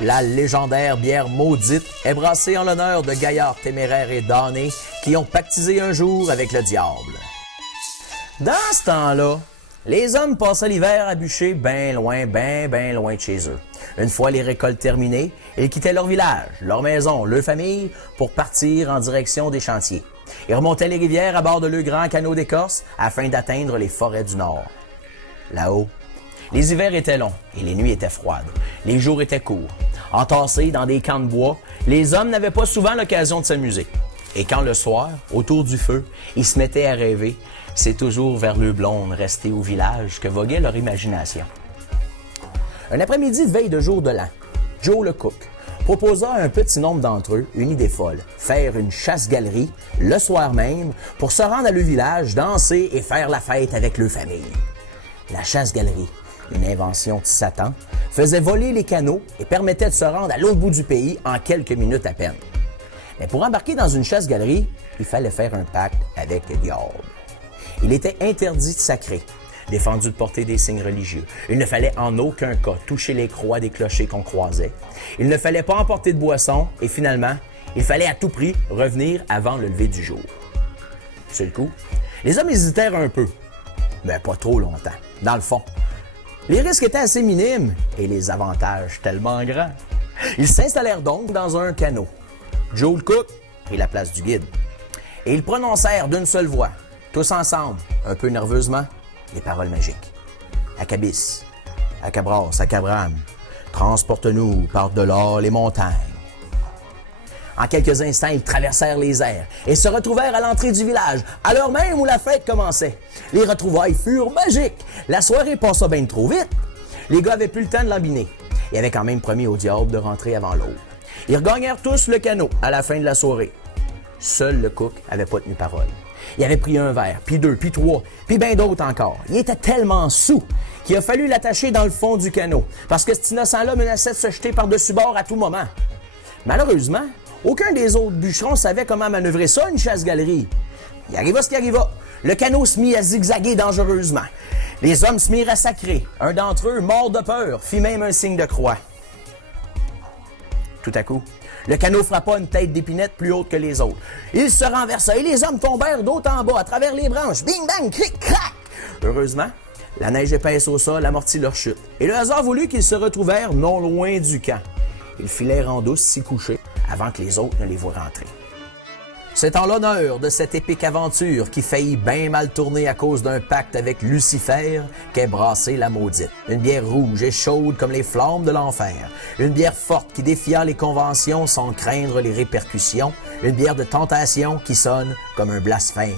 La légendaire bière maudite est brassée en l'honneur de gaillards téméraires et damnés qui ont pactisé un jour avec le diable. Dans ce temps-là, les hommes passaient l'hiver à bûcher bien loin de chez eux. Une fois les récoltes terminées, ils quittaient leur village, leur maison, leur famille pour partir en direction des chantiers. Ils remontaient les rivières à bord de leurs grands canots d'écorce afin d'atteindre les forêts du nord. Là-haut, les hivers étaient longs et les nuits étaient froides. Les jours étaient courts. Entassés dans des camps de bois, les hommes n'avaient pas souvent l'occasion de s'amuser. Et quand le soir, autour du feu, ils se mettaient à rêver, c'est toujours vers le blonde restée au village que voguait leur imagination. Un après-midi de veille de jour de l'an, Joe le cook proposa à un petit nombre d'entre eux une idée folle, faire une chasse-galerie le soir même pour se rendre à leur village, danser et faire la fête avec leur famille. La chasse-galerie, une invention de Satan, faisait voler les canots et permettait de se rendre à l'autre bout du pays en quelques minutes à peine. Mais pour embarquer dans une chasse-galerie, il fallait faire un pacte avec le diable. Il était interdit de sacrer, défendu de porter des signes religieux. Il ne fallait en aucun cas toucher les croix des clochers qu'on croisait. Il ne fallait pas emporter de boisson et finalement, il fallait à tout prix revenir avant le lever du jour. Sur le coup, les hommes hésitèrent un peu, mais pas trop longtemps. Dans le fond, les risques étaient assez minimes et les avantages tellement grands. Ils s'installèrent donc dans un canot. Joe le cook prit la place du guide. Et ils prononcèrent d'une seule voix, tous ensemble, un peu nerveusement, les paroles magiques. Akabis, Akabras, Akabram, transporte-nous par-delà les montagnes. En quelques instants, ils traversèrent les airs et se retrouvèrent à l'entrée du village, à l'heure même où la fête commençait. Les retrouvailles furent magiques. La soirée passa bien trop vite. Les gars avaient plus le temps de l'embiner et avaient quand même promis au diable de rentrer avant l'aube. Ils regagnèrent tous le canot à la fin de la soirée. Seul le cook avait pas tenu parole. Il avait pris un verre, puis deux, puis trois, puis bien d'autres encore. Il était tellement saoul qu'il a fallu l'attacher dans le fond du canot parce que cet innocent-là menaçait de se jeter par-dessus bord à tout moment. Malheureusement, aucun des autres bûcherons savait comment manœuvrer ça, une chasse-galerie. Il arriva ce qui arriva. Le canot se mit à zigzaguer dangereusement. Les hommes se mirent à sacrer. Un d'entre eux, mort de peur, fit même un signe de croix. Tout à coup, le canot frappa une tête d'épinette plus haute que les autres. Il se renversa et les hommes tombèrent d'autre en bas à travers les branches. Bing, bang, cric, crac! Heureusement, la neige épaisse au sol amortit leur chute. Et le hasard voulut qu'ils se retrouvèrent non loin du camp. Ils filèrent en douce s'y coucher avant que les autres ne les voient rentrer. C'est en l'honneur de cette épique aventure qui faillit bien mal tourner à cause d'un pacte avec Lucifer qu'est brassée la maudite. Une bière rouge et chaude comme les flammes de l'enfer. Une bière forte qui défia les conventions sans craindre les répercussions. Une bière de tentation qui sonne comme un blasphème.